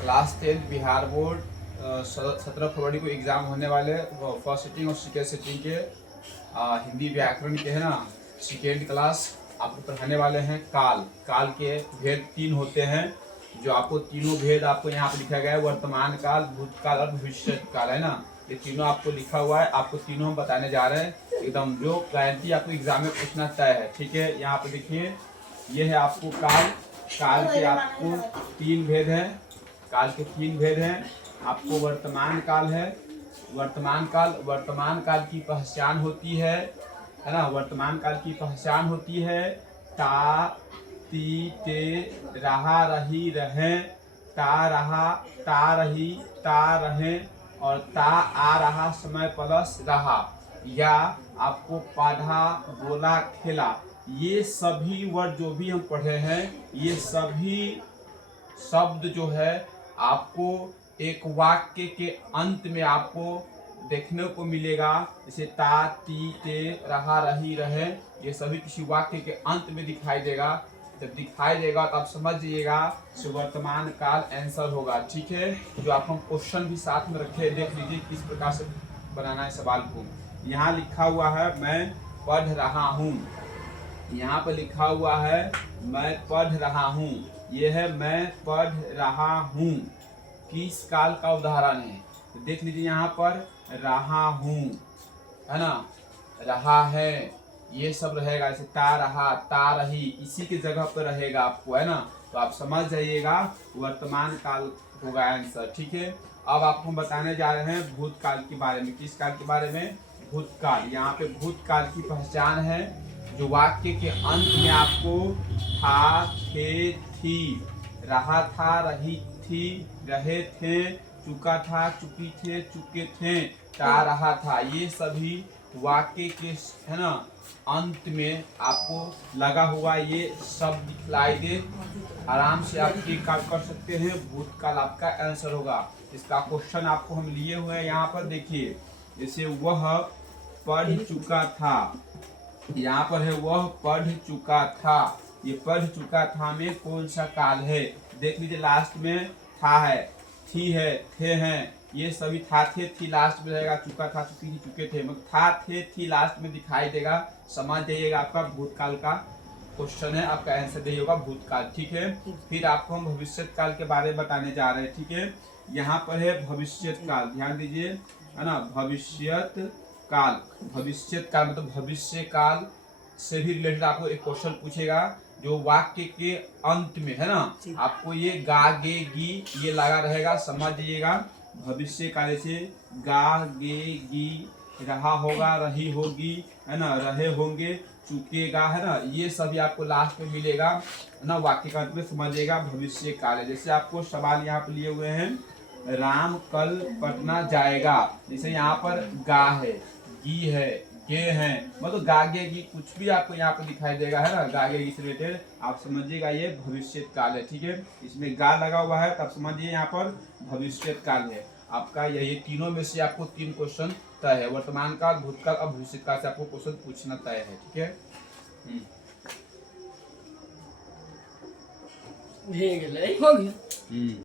Class 10 Bihar board 17 फरवरी को exam होने वाले फर्स्ट सिटिंग और सेकेंड सिटिंग के हिंदी व्याकरण के है ना सेकेंड क्लास आपको पढ़ाने वाले हैं। काल के भेद 3 होते हैं, जो आपको तीनों भेद आपको यहाँ पे लिखा गया है। वर्तमान काल, भूतकाल और भविष्य काल है ना, ये तीनों आपको लिखा हुआ है। आपको तीनों हम बताने जा रहे हैं एकदम, जो गारंटी आपको एग्जाम में पूछना तय है। ठीक है, यहाँ पे देखिए ये है आपको काल के आपको 3 भेद हैं। काल के 3 भेद हैं। आपको वर्तमान काल है। वर्तमान काल की पहचान होती है ना। वर्तमान काल की पहचान होती है ता ती ते रहा रही रहे, ता रहा ता रही ता रहे और ता आ रहा समय प्लस रहा, या आपको पढ़ा बोला खेला। ये सभी वर्ड जो भी हम पढ़े हैं, ये सभी शब्द जो है आपको एक वाक्य के अंत में आपको देखने को मिलेगा। जैसे ता ती ते रहा रही रहे, ये सभी किसी वाक्य के अंत में दिखाई देगा। जब दिखाई देगा तो आप समझ जाइएगा वर्तमान काल आंसर होगा। ठीक है, जो आप हम क्वेश्चन भी साथ में रखे, देख लीजिए किस प्रकार से बनाना है सवाल को। यहाँ लिखा हुआ है मैं पढ़ रहा हूँ। यहाँ पर लिखा हुआ है मैं पढ़ रहा हूँ। यह है मैं पढ़ रहा हूँ, किस काल का उदाहरण है। तो देख लीजिए यहाँ पर रहा हूँ है ना, रहा है, ये सब रहेगा। जैसे ता रहा ता रही, इसी की जगह पर रहेगा आपको है ना। तो आप समझ जाइएगा वर्तमान काल होगा आंसर। ठीक है, अब आपको हम बताने जा रहे हैं भूतकाल के बारे में। किस काल के बारे में? भूतकाल। यहाँ पे भूतकाल की पहचान है जो वाक्य के अंत में आपको था थे थी, रहा था रही थी रहे थे, चुका था चुकी थे चुके थे, ता रहा था, ये सभी वाक्य के है ना अंत में आपको लगा हुआ ये शब्द दिखलाई दे। आराम से आप टिक कर सकते हैं, भूतकाल आपका आंसर होगा। इसका क्वेश्चन आपको हम लिए हुए हैं यहाँ पर देखिए। जैसे वह पढ़ चुका था, यहाँ पर है वह पढ़ चुका था। ये पढ़ चुका था में कौन सा काल है? देख लीजिए लास्ट में था है, थी है, थे हैं, ये सभी था थे थी लास्ट में रहेगा। चुका था चुकी थी चुके थे, मतलब था थे थी लास्ट में दिखाई देगा। समझ जाइएगा, आपका भूतकाल का क्वेश्चन है, आपका आंसर यही होगा भूतकाल। ठीक है, फिर आपको हम भविष्य काल के बारे में बताने जा रहे हैं। ठीक है, यहाँ पर है भविष्य काल, ध्यान दीजिए है ना। भविष्यत काल मतलब भविष्य काल से भी रिलेटेड आपको एक क्वेश्चन पूछेगा, जो वाक्य के अंत में है ना आपको ये गा गे गी ये लगा रहेगा। समझ जाइएगा भविष्य काल से गा गे गी, रहा होगा रही होगी है ना, रहे होंगे चुकेगा है ना, ये सभी आपको लास्ट में मिलेगा है ना। वाक्य का अंत में समझिएगा भविष्य काल है। जैसे आपको सवाल यहाँ पे लिए हुए हैं, राम कल पटना जाएगा। जैसे यहाँ पर गा है, गी है, गे हैं, मतलब गागे की कुछ भी आपको यहाँ पे दिखाई देगा है ना, गागे की से रिलेटेड आप समझिएगा ये भविष्य काल है। ठीक है, इसमें गा लगा हुआ है तब समझिए यहाँ पर भविष्य काल है आपका। यही तीनों में से आपको 3 क्वेश्चन तय है, वर्तमान काल, भूतकाल और भविष्य काल से आपको क्वेश्चन पूछना तय है। ठीक है, हो गया।